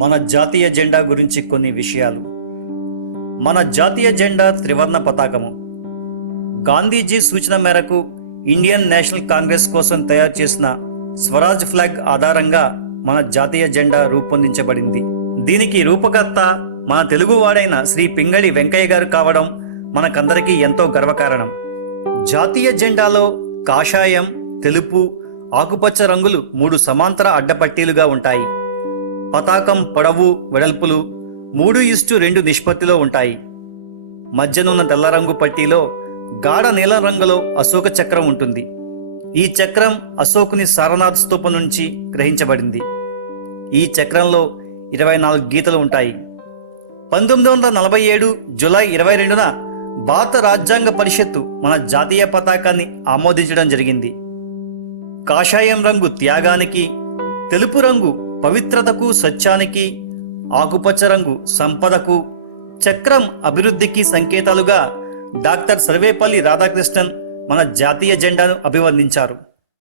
మన జాతీయ జెండా గురించి కొన్ని విషయాలు. మన జాతీయ జెండా త్రివర్ణ పతాకము. గాంధీజీ సూచన మేరకు ఇండియన్ నేషనల్ కాంగ్రెస్ కోసం తయారు చేసిన స్వరాజ్ ఫ్లాగ్ ఆధారంగా మన జాతీయ జెండా రూపొందించబడింది. దీనికి రూపకర్త మన తెలుగువాడైన శ్రీ పింగళి వెంకయ్య గారు కావడం మనకందరికీ ఎంతో గర్వకారణం. జాతీయ జెండాలో కాషాయం, తెలుపు, ఆకుపచ్చ రంగులు 3 సమాంతర అడ్డపట్టీలుగా ఉంటాయి. పతాకం పొడవు, వెడల్పులు 3:2 నిష్పత్తిలో ఉంటాయి. మధ్యనున్న తెల్ల రంగు పట్టీలో గాఢ నీలం రంగులో అశోక చక్రం ఉంటుంది. ఈ చక్రం అశోకుని సారనాథ్ స్తూపం నుంచి గ్రహించబడింది. ఈ చక్రంలో 24 గీతలు ఉంటాయి. 1947 జూలై 22న భారత రాజ్యాంగ పరిషత్తు మన జాతీయ పతాకాన్ని ఆమోదించడం జరిగింది. కాషాయం రంగు త్యాగానికి, తెలుపు రంగు పవిత్రతకు, సత్యానికి, ఆకుపచ్చ రంగు సంపదకు, చక్రం అభివృద్ధికి సంకేతాలుగా డాక్టర్ సర్వేపల్లి రాధాకృష్ణన్ మన జాతీయ జెండాను అభివర్ణించారు.